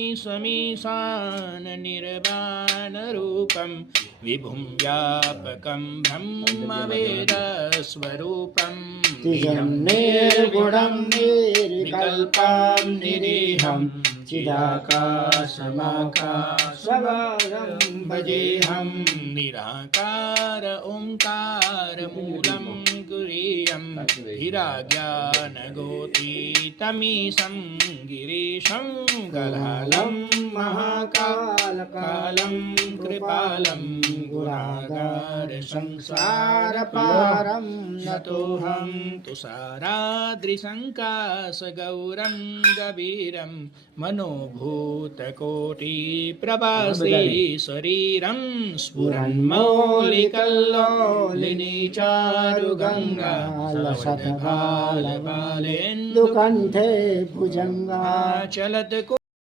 स्वमीशान निर्वाणरूपं विभुं व्यापकं ब्रह्मवेदस्वरूपं तिजं निर्गुणं निर्विकल्पं निरीहं चिदाकाशमाकाशवादं भजेऽहं निराकार ओङ्कारमूलं गुरीयं हिराज्ञानगोतीतमीशं गिरीशं गलालं महाकालकालं कृपालं गुणागार संसारपारं नतोऽहं तुषाराद्रिसङ्काशगौरं गभीरं मनोभूतकोटिप्रभासी शरीरं स्फुरन्मौलिकल्लोलिनी चारुगङ्गा लसत्कालबालेन्दुकण्ठे भुजङ्गा चलत्